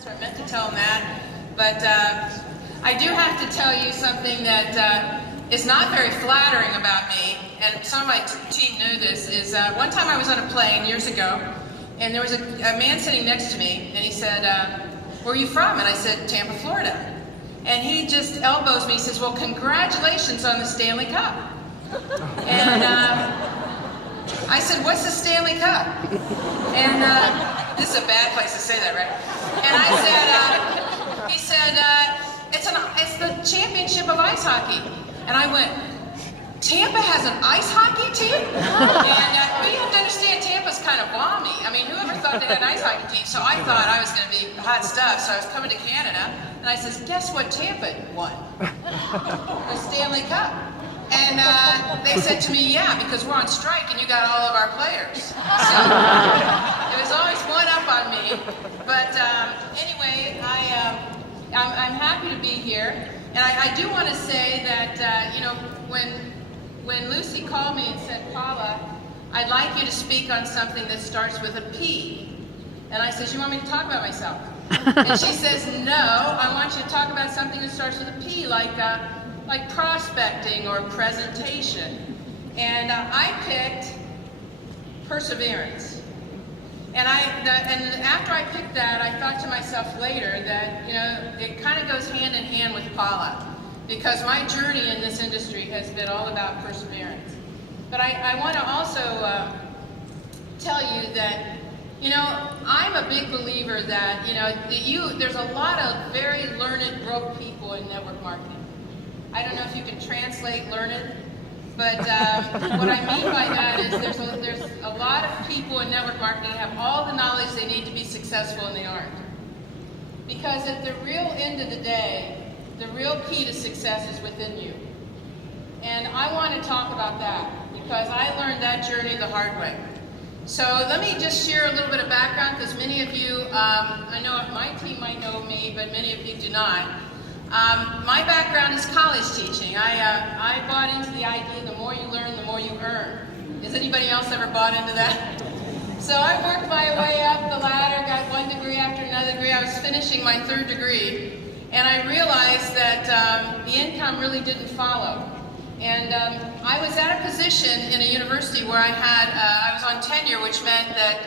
so I meant to tell him that. But I do have to tell you something that is not very flattering about me, and some of my team knew this, is one time I was on a plane years ago, and there was a man sitting next to me, and he said, where are you from? And I said, Tampa, Florida. And he just elbows me, he says, well, congratulations on the Stanley Cup. And I said, what's the Stanley Cup? And this is a bad place to say that, right? And I said, he said, it's the championship of ice hockey. And I went, Tampa has an ice hockey team? And but you have to understand, Tampa's kind of balmy. I mean, whoever thought they had an ice hockey team? So I thought I was going to be hot stuff. So I was coming to Canada, and I said, guess what Tampa won? The Stanley Cup. And they said to me, yeah, because we're on strike and you got all of our players. So it was always one up on me. But anyway, I'm happy to be here. And I do want to say that, you know, when Lucy called me and said, Paula, I'd like you to speak on something that starts with a P. And I said, you want me to talk about myself? And she says, no, I want you to talk about something that starts with a P, like prospecting or presentation. And I picked perseverance. And after I picked that, I thought to myself later that, you know, it kind of goes hand in hand with Paula, because my journey in this industry has been all about perseverance. But I want to also tell you that, you know, I'm a big believer that, you know, there's a lot of very learned, broke people in network marketing. I don't know if you can translate learned, but what I mean by that is there's a lot of people in network marketing that have all the knowledge they need to be successful, and they aren't. Because at the real end of the day, the real key to success is within you. And I want to talk about that, because I learned that journey the hard way. So let me just share a little bit of background, because many of you, I know my team might know me, but many of you do not. My background is college teaching. I bought into the idea the more you learn, the more you earn. Has anybody else ever bought into that? So I worked my way up the ladder, got one degree after another degree. I was finishing my third degree, and I realized that the income really didn't follow. And I was at a position in a university where I was on tenure, which meant that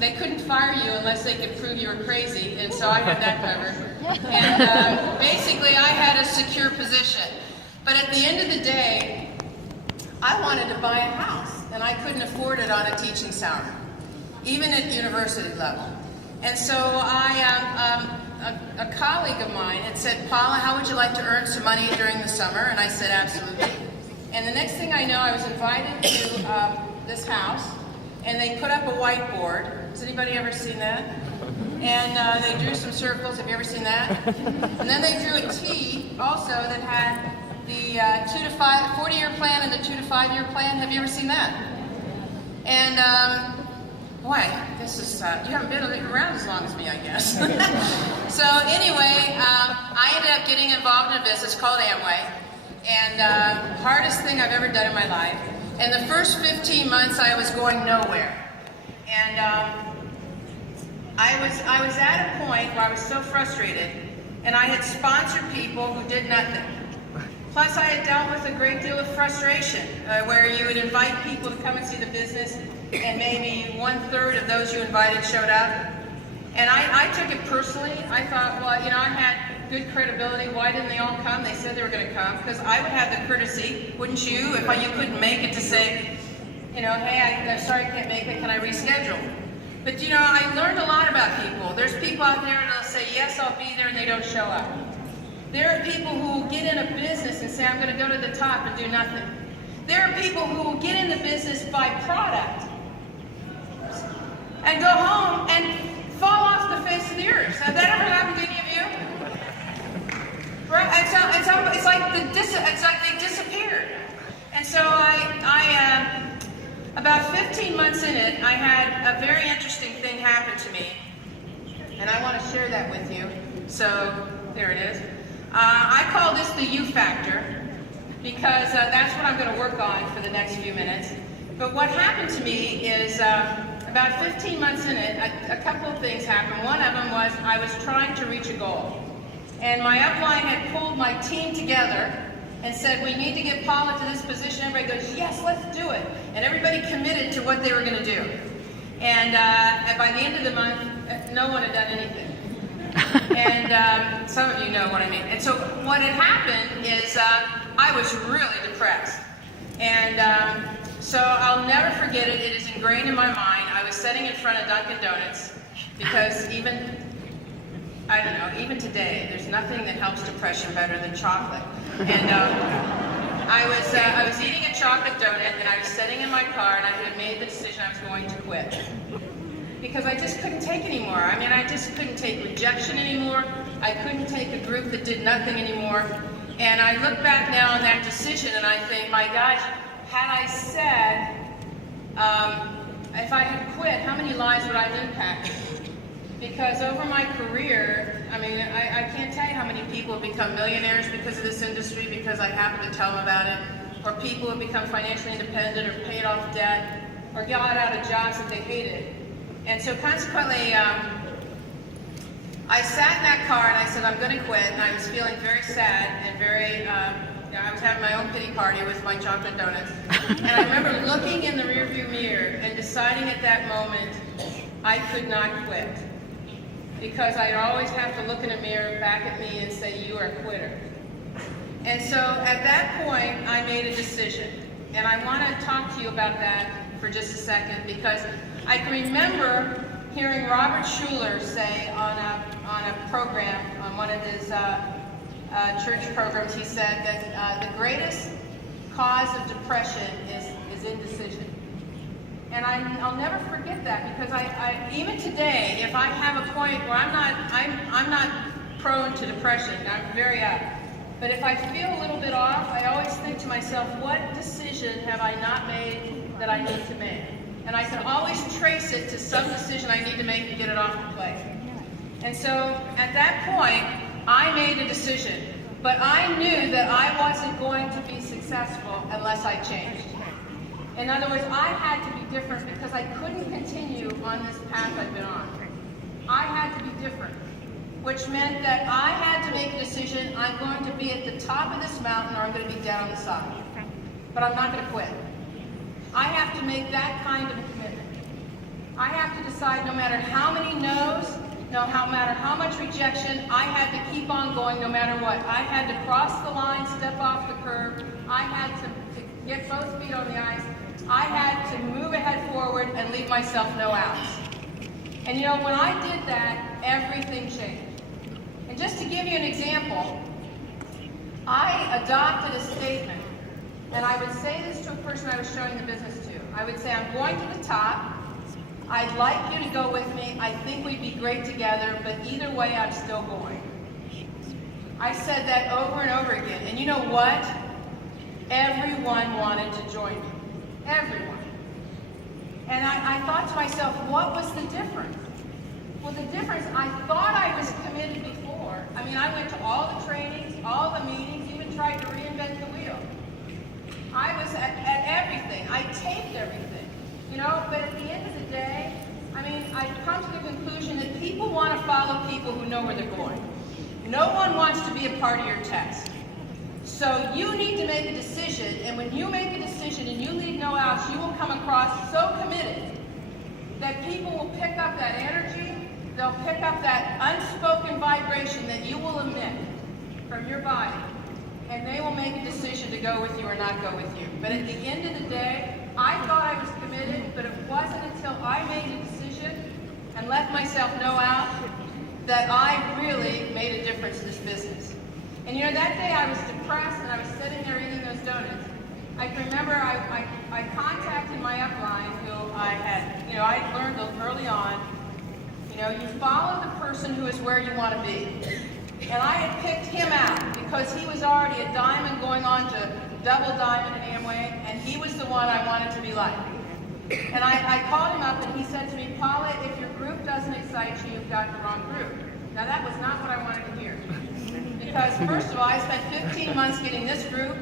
they couldn't fire you unless they could prove you were crazy, and so I had that covered. And basically I had a secure position. But at the end of the day, I wanted to buy a house, and I couldn't afford it on a teaching salary, even at university level. And so a colleague of mine had said, Paula, how would you like to earn some money during the summer? And I said, absolutely. And the next thing I know, I was invited to this house, and they put up a whiteboard. Has anybody ever seen that? And they drew some circles. Have you ever seen that? And then they drew a T also that had the 40-year plan and the 2 to 5 year plan. Have you ever seen that? And boy, this is, you haven't been around as long as me, I guess. So anyway, I ended up getting involved in a business called Amway, and hardest thing I've ever done in my life. And the first 15 months I was going nowhere. And I was at a point where I was so frustrated, and I had sponsored people who did nothing. Plus I had dealt with a great deal of frustration, where you would invite people to come and see the business, and maybe 1/3 of those you invited showed up. And I took it personally. I thought, well, you know, I had good credibility. Why didn't they all come? They said they were going to come. Because I would have the courtesy, wouldn't you, if you couldn't make it, to say, you know, hey, I'm sorry I can't make it. Can I reschedule? But, you know, I learned a lot about people. There's people out there that'll say, yes, I'll be there, and they don't show up. There are people who will get in a business and say, I'm going to go to the top and do nothing. There are people who will get in the business by product and go home and fall off the face of the earth. Has that ever happened to any of you? Right? It's like they disappeared. And so about 15 months in it, I had a very interesting thing happen to me, and I want to share that with you. So there it is. I call this the U factor, because that's what I'm going to work on for the next few minutes. But what happened to me is about 15 months in it, a couple of things happened. One of them was I was trying to reach a goal. And my upline had pulled my team together and said, we need to get Paula to this position. Everybody goes, yes, let's do it. And everybody committed to what they were going to do. And by the end of the month, no one had done anything. And some of you know what I mean. And so what had happened is I was really depressed. And so I'll never forget it. It is ingrained in my mind. I was sitting in front of Dunkin' Donuts because even even today, there's nothing that helps depression better than chocolate. And I was eating a chocolate donut, and I was sitting in my car, and I had made the decision I was going to quit. Because I just couldn't take anymore. I mean, I just couldn't take rejection anymore. I couldn't take a group that did nothing anymore. And I look back now on that decision, and I think, my gosh, had I said, if I had quit, how many lives would I have impacted? Because over my career, I mean, I can't tell you how many people have become millionaires because of this industry, because I happened to tell them about it, or people have become financially independent, or paid off debt, or got out of jobs that they hated. And so consequently, I sat in that car and I said, I'm going to quit, and I was feeling very sad and very, I was having my own pity party with my chocolate donuts. And I remember looking in the rearview mirror and deciding at that moment, I could not quit. Because I'd always have to look in a mirror back at me and say, you are a quitter. And so at that point, I made a decision. And I want to talk to you about that for just a second, because I can remember hearing Robert Schuller say on a program, on one of his church programs, he said that the greatest cause of depression is indecision. And I'll never forget that, because I even today, if I have a point where I'm not prone to depression, I'm very up. But if I feel a little bit off, I always think to myself, what decision have I not made that I need to make? And I can always trace it to some decision I need to make to get it off the plate. And so at that point, I made a decision. But I knew that I wasn't going to be successful unless I changed. In other words, I had to be different, because I couldn't continue on this path I've been on. I had to be different, which meant that I had to make a decision. I'm going to be at the top of this mountain, or I'm going to be down on the side. But I'm not going to quit. I have to make that kind of a commitment. I have to decide, no matter how many no's, no matter how much rejection, I had to keep on going no matter what. I had to cross the line, step off the curb. I had to get both feet on the ice. I had to move ahead forward and leave myself no outs. And you know, when I did that, everything changed. And just to give you an example, I adopted a statement, and I would say this to a person I was showing the business to. I would say, I'm going to the top. I'd like you to go with me. I think we'd be great together, but either way, I'm still going. I said that over and over again. And you know what? Everyone wanted to join me. Everyone. And I thought to myself, what was the difference? Well, the difference, I thought I was committed before. I mean, I went to all the trainings, all the meetings, even tried to reinvent the wheel. I was at everything. I taped everything. You know, but at the end of the day, I mean, I've come to the conclusion that people want to follow people who know where they're going. No one wants to be a part of your test. So you need to make a decision, and when you make a decision and you leave no outs, you will come across so committed that people will pick up that energy, they'll pick up that unspoken vibration that you will emit from your body, and they will make a decision to go with you or not go with you. But at the end of the day, I thought I was committed, but it wasn't until I made a decision and left myself no out that I really made a difference in this business. And you know, that day I was depressed, and I was sitting there eating those donuts. I can remember I contacted my upline, who I had, you know, I learned early on, you know, you follow the person who is where you want to be. And I had picked him out because he was already a diamond going on to double diamond in Amway, and he was the one I wanted to be like. And I called him up, and he said to me, Paula, if your group doesn't excite you, you've got the wrong group. Now that was not what I wanted to hear. Because first of all, I spent 15 months getting this group,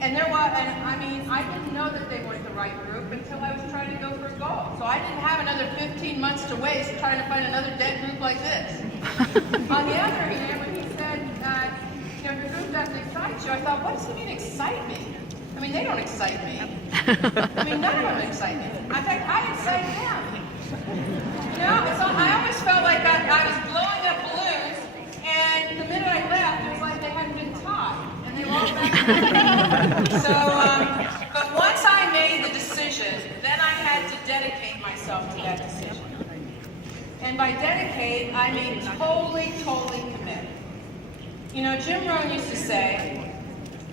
And I mean, I didn't know that they weren't the right group until I was trying to go for a goal. So I didn't have another 15 months to waste trying to find another dead group like this. On the other hand, when he said, your group doesn't excite you, I thought, what does he mean excite me? I mean, they don't excite me. I mean, none of them excite me. In fact, I excite them. So I always felt like I was blowing up balloons, and the minute I left, it was like they hadn't been taught. And they were all back. But once I made the decision, then I had to dedicate myself to that decision. And by dedicate, I mean totally commit. Jim Rohn used to say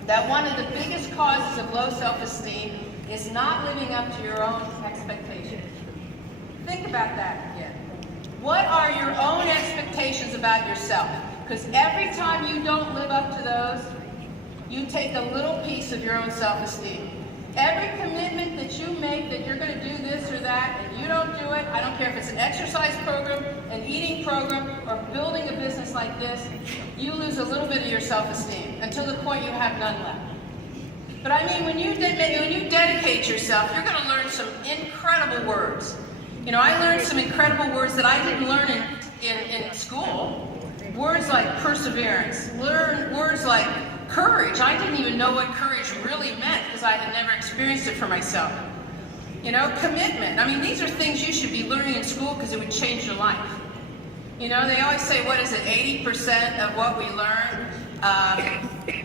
that one of the biggest causes of low self-esteem is not living up to your own expectations. Think about that again. What are your own expectations about yourself? Because every time you don't live up to those, you take a little piece of your own self-esteem. Every commitment that you make that you're going to do this or that, and you don't do it, I don't care if it's an exercise program, an eating program, or building a business like this, you lose a little bit of your self-esteem until the point you have none left. But I mean, when you dedicate yourself, you're going to learn some incredible words. I learned some incredible words that I didn't learn in school. Words like perseverance, words like courage. I didn't even know what courage really meant because I had never experienced it for myself. Commitment. I mean, these are things you should be learning in school because it would change your life. They always say, what is it, 80% of what we learn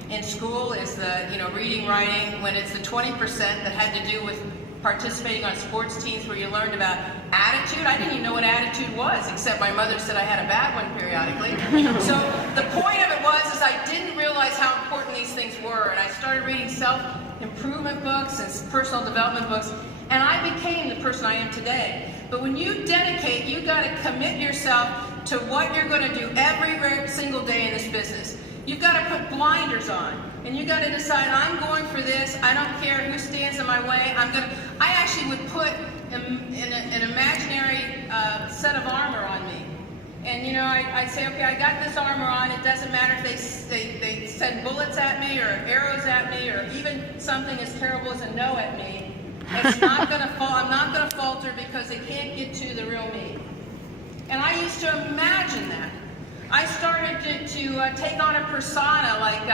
in school is the, reading, writing, when it's the 20% that had to do with participating on sports teams where you learned about attitude. I didn't even know what attitude was, except my mother said I had a bad one periodically. So the point of it was I didn't realize how important these things were, and I started reading self-improvement books and personal development books, and I became the person I am today. But when you dedicate, you got to commit yourself to what you're going to do every single day in this business. You've got to put blinders on, and you got to decide, I'm going for this. I don't care who stands in my way. I actually would put an imaginary set of armor on me. And I'd say, okay, I got this armor on. It doesn't matter if they send bullets at me or arrows at me or even something as terrible as a no at me. It's not going to fall. I'm not going to falter because they can't get to the real me. And I used to imagine that. I started to take on a persona like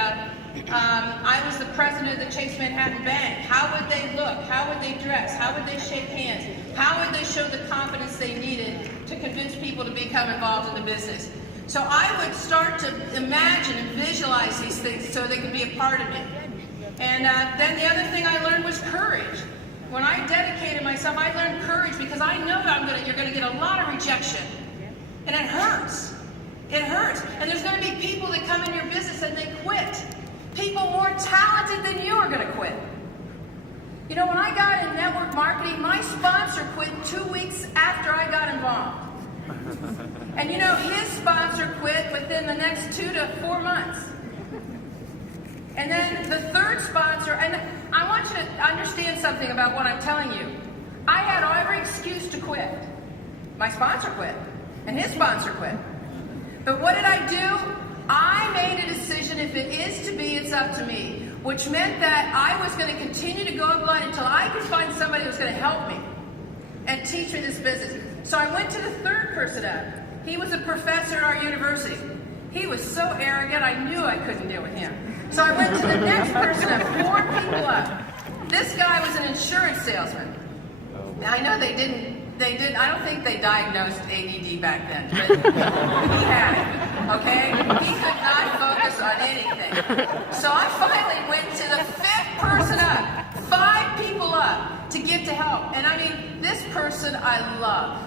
I was the president of the Chase Manhattan Bank. How would they look? How would they dress? How would they shake hands? How would they show the confidence they needed to convince people to become involved in the business? So I would start to imagine and visualize these things so they could be a part of it. And then the other thing I learned was courage. When I dedicated myself, I learned courage because I know you're going to get a lot of rejection. And it hurts. It hurts. And there's going to be people that come in your business and they quit. People more talented than you are going to quit. When I got in network marketing, my sponsor quit 2 weeks after I got involved. And his sponsor quit within the next 2 to 4 months. And then the third sponsor, and I want you to understand something about what I'm telling you. I had every excuse to quit. My sponsor quit, and his sponsor quit. But what did I do? I made a decision, if it is to be, it's up to me. Which meant that I was going to continue to go up line until I could find somebody who was going to help me and teach me this business. So I went to the third person up. He was a professor at our university. He was so arrogant, I knew I couldn't deal with him. So I went to the next person up, 4 people up. This guy was an insurance salesman. Now, I know they didn't, I don't think they diagnosed ADD back then, but he had it, okay? He could not focus on anything. So I finally went to the 5th person up, 5 people up to get to help. And I mean, this person I love.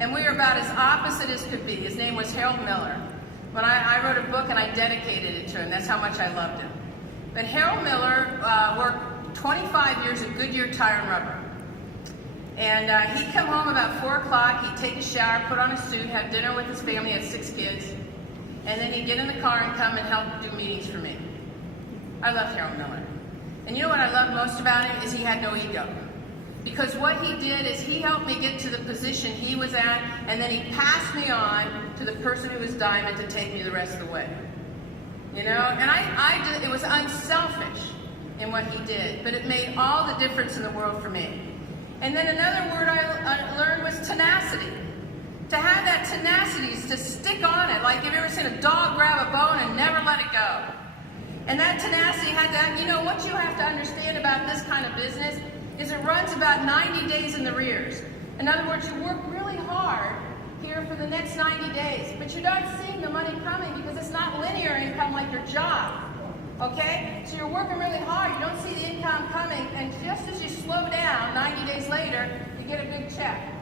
And we were about as opposite as could be. His name was Harold Miller. When I wrote a book and I dedicated it to him, that's how much I loved him. But Harold Miller worked 25 years at Goodyear Tire and Rubber. And he'd come home about 4 o'clock, he'd take a shower, put on a suit, have dinner with his family, he had 6 kids, and then he'd get in the car and come and help do meetings for me. I loved Harold Miller. And you know what I loved most about him is he had no ego. Because what he did is he helped me get to the position he was at, and then he passed me on to the person who was diamond to take me the rest of the way. And it was unselfish in what he did, but it made all the difference in the world for me. And then another word I learned was tenacity. To have that tenacity is to stick on it. Like, have you ever seen a dog grab a bone and never let it go? And that tenacity had that, you know, what you have to understand about this kind of business is it runs about 90 days in the rears. In other words, you work really hard here for the next 90 days, but you're not seeing the money coming because it's not linear income like your job. Okay? So you're working really hard, you don't see the income coming, and just as you slow down, 90 days later, you get a big check.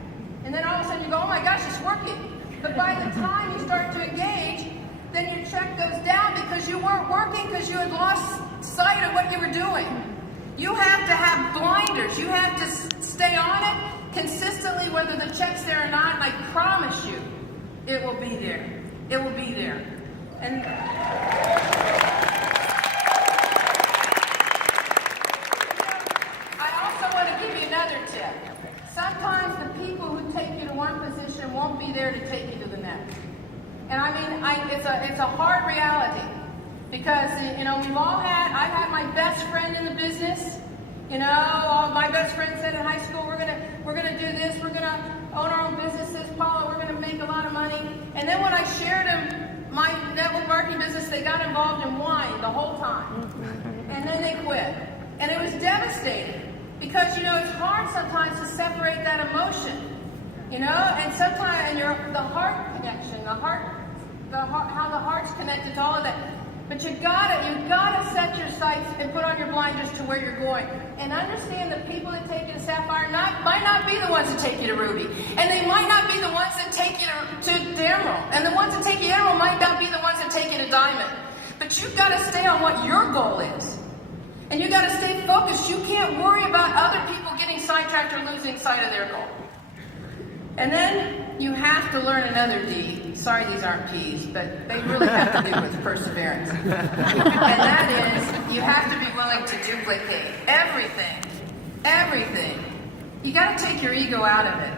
And then all of a sudden you go, oh my gosh, it's working. But by the time you start to engage, then your check goes down because you weren't working because you had lost sight of what you were doing. You have to have blinders. You have to stay on it consistently, whether the check's there or not, and I promise you, it will be there. It will be there. And I also want to give you another tip. Sometimes the people who take you to one position won't be there to take you to the next. And I mean, it's a hard reality because, you know, I've had my best friend in the business. You know, my best friend said in high school, we're gonna do this, we're gonna own our own businesses, Paula, we're gonna make a lot of money. And then when I shared them my network marketing business, they got involved in wine the whole time. And then they quit. And it was devastating because, you know, it's hard sometimes to separate that emotion. You know, and sometimes, the heart connection, how the heart's connected to all of that. But you gotta set your sights and put on your blinders to where you're going. And understand that people that take you to Sapphire might not be the ones that take you to Ruby. And they might not be the ones that take you to Emerald. And the ones that take you to Emerald might not be the ones that take you to Diamond. But you've got to stay on what your goal is. And you've got to stay focused. You can't worry about other people getting sidetracked or losing sight of their goal. And then you have to learn another D. Sorry, these aren't P's, but they really have to do with perseverance. And that is, you have to be willing to duplicate everything. Everything. You got to take your ego out of it.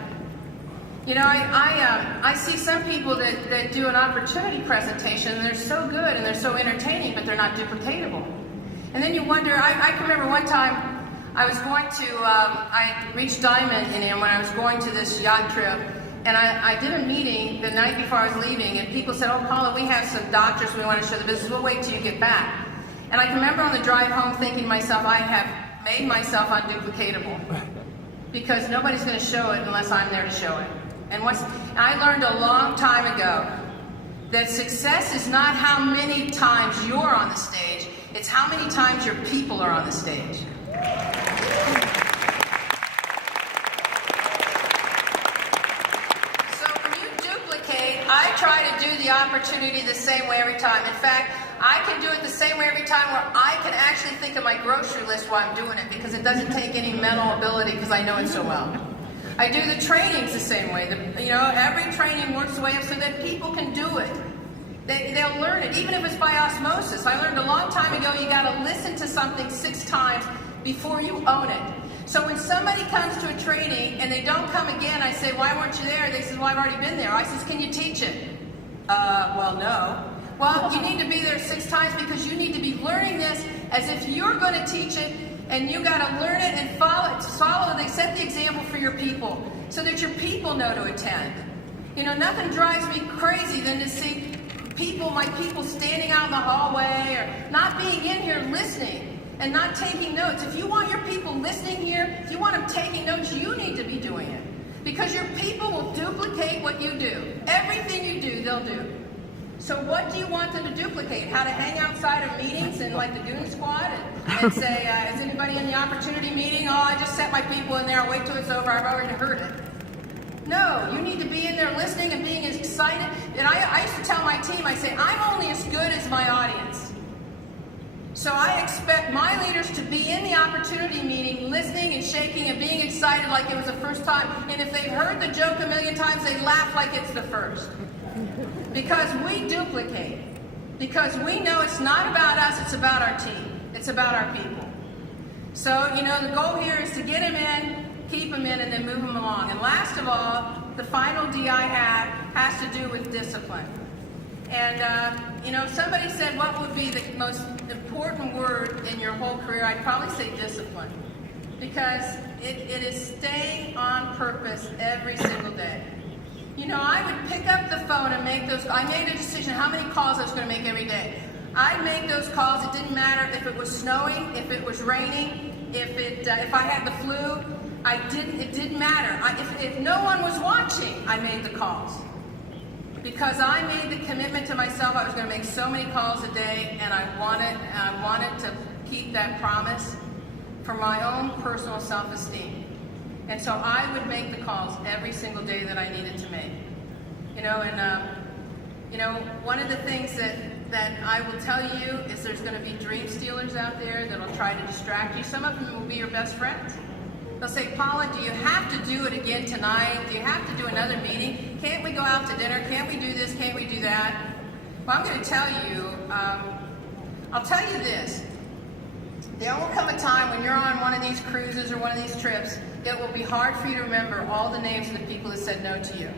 You know, I see some people that do an opportunity presentation, and they're so good and they're so entertaining, but they're not duplicatable. And then you wonder, I can remember one time, I was going to, I reached Diamond and when I was going to this yacht trip, and I did a meeting the night before I was leaving, and people said, oh, Paula, we have some doctors we want to show the business, we'll wait till you get back. And I can remember on the drive home thinking to myself, I have made myself unduplicatable, because nobody's going to show it unless I'm there to show it. And I learned a long time ago that success is not how many times you're on the stage, it's how many times your people are on the stage. So when you duplicate, I try to do the opportunity the same way every time. In fact, I can do it the same way every time where I can actually think of my grocery list while I'm doing it because it doesn't take any mental ability because I know it so well. I do the trainings the same way. Every training works the way up so that people can do it. They'll learn it, even if it's by osmosis. I learned a long time ago you got to listen to something 6 times before you own it. So when somebody comes to a training and they don't come again, I say, why weren't you there? They say, well, I've already been there. I says, can you teach it? Well, no. Well, you need to be there 6 times because you need to be learning this as if you're going to teach it, and you got to learn it and follow it. They set the example for your people so that your people know to attend. You know, nothing drives me crazy than to see my people standing out in the hallway or not being in here listening and not taking notes. If you want your people listening here, if you want them taking notes, you need to be doing it. Because your people will duplicate what you do. Everything you do, they'll do. So what do you want them to duplicate? How to hang outside of meetings and like the Goon Squad and say, is anybody in the opportunity meeting? Oh, I just set my people in there. I'll wait till it's over. I've already heard it. No, you need to be in there listening and being as excited. And I used to tell my team, I say, I'm only as good as my audience. So I expect my leaders to be in the opportunity meeting, listening and shaking and being excited like it was the first time. And if they've heard the joke a million times, they laugh like it's the first. Because we duplicate. Because we know it's not about us, it's about our team. It's about our people. So, the goal here is to get them in, keep them in, and then move them along. And last of all, the final D I have has to do with discipline. And, somebody said what would be the most important word in your whole career, I'd probably say discipline. Because it is staying on purpose every single day. I would pick up the phone and make those. I made a decision how many calls I was going to make every day. I'd make those calls. It didn't matter if it was snowing, if it was raining, if I had the flu. It didn't matter. If no one was watching, I made the calls. Because I made the commitment to myself, I was going to make so many calls a day, and I wanted to keep that promise for my own personal self-esteem. And so I would make the calls every single day that I needed to make. One of the things that I will tell you is there's going to be dream stealers out there that will try to distract you. Some of them will be your best friends. They'll say, Paula, do you have to do it again tonight? Do you have to do another meeting? Can't we go out to dinner? Can't we do this? Can't we do that? Well, I'm going to tell you, I'll tell you this. There will come a time when you're on one of these cruises or one of these trips, it will be hard for you to remember all the names of the people that said no to you.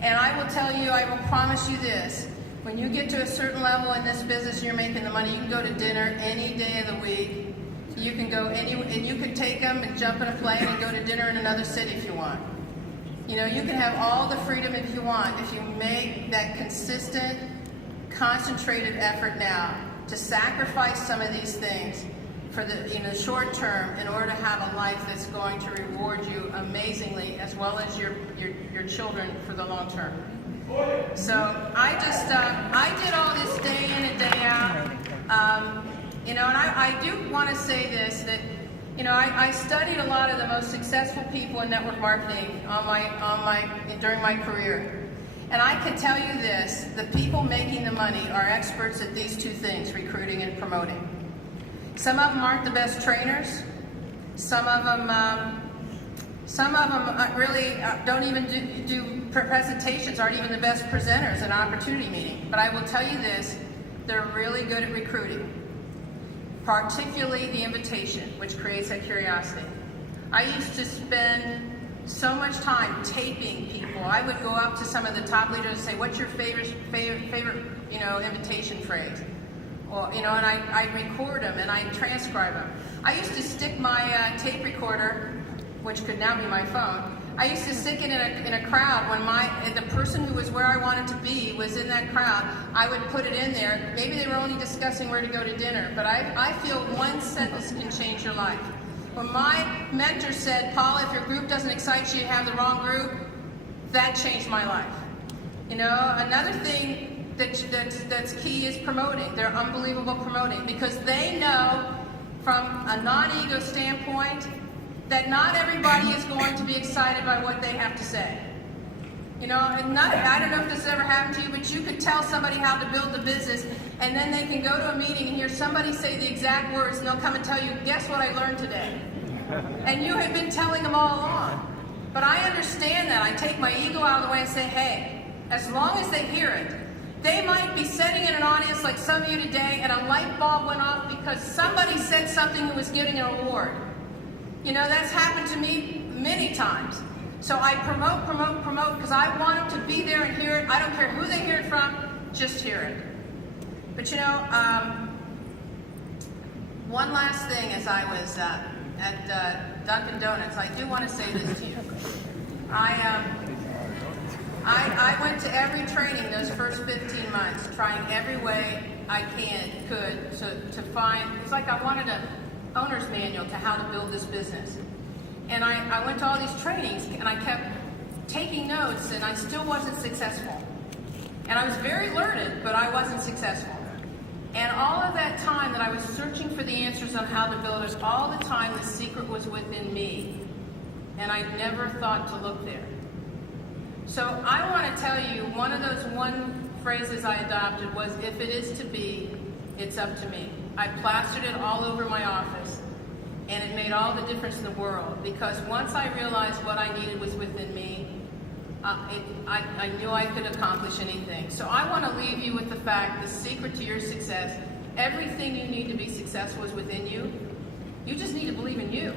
And I will tell you, I will promise you this, when you get to a certain level in this business and you're making the money, you can go to dinner any day of the week. You can go and you can take them and jump in a plane and go to dinner in another city if you want. You can have all the freedom if you want, if you make that consistent, concentrated effort now to sacrifice some of these things for the short term in order to have a life that's going to reward you amazingly, as well as your children for the long term. So I did all this day in and day out. And I do want to say this, that I studied a lot of the most successful people in network marketing during my career. And I can tell you this, the people making the money are experts at these two things, recruiting and promoting. Some of them aren't the best trainers. Some of them really don't even do presentations, aren't even the best presenters in an opportunity meeting. But I will tell you this, they're really good at recruiting, particularly the invitation, which creates that curiosity. I used to spend so much time taping people. I would go up to some of the top leaders and say, what's your favorite invitation phrase? Well, and I record them and I transcribe them. I used to stick my tape recorder, which could now be my phone, I used to stick it in a crowd when the person who was where I wanted to be was in that crowd. I would put it in there. Maybe they were only discussing where to go to dinner, but I feel one sentence can change your life. When my mentor said, Paula, if your group doesn't excite you, you have the wrong group, that changed my life. Another thing that's key is promoting. They're unbelievable promoting because they know from a non-ego standpoint that not everybody is going to be excited by what they have to say. I don't know if this ever happened to you, but you could tell somebody how to build the business, and then they can go to a meeting and hear somebody say the exact words, and they'll come and tell you, guess what I learned today? And you had been telling them all along. But I understand that. I take my ego out of the way and say, hey, as long as they hear it, they might be sitting in an audience like some of you today, and a light bulb went off because somebody said something who was getting an award. That's happened to me many times. So I promote, because I want them to be there and hear it. I don't care who they hear it from, just hear it. But one last thing as I was at Dunkin' Donuts, I do want to say this to you. I went to every training those first 15 months, trying every way I could to find, it's like I wanted an owner's manual to how to build this business. And I went to all these trainings and I kept taking notes and I still wasn't successful. And I was very learned, but I wasn't successful. And all of that time that I was searching for the answers on how to build it, all the time the secret was within me. And I never thought to look there. So I want to tell you, one of those phrases I adopted was, if it is to be, it's up to me. I plastered it all over my office, and it made all the difference in the world, because once I realized what I needed was within me, I knew I could accomplish anything. So I want to leave you with the fact, the secret to your success, everything you need to be successful is within you. You just need to believe in you.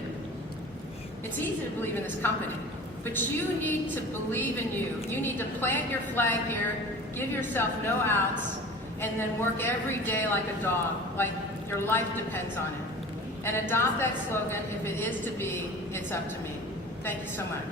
It's easy to believe in this company. But you need to believe in you. You need to plant your flag here, give yourself no outs, and then work every day like a dog, like your life depends on it. And adopt that slogan, if it is to be, it's up to me. Thank you so much.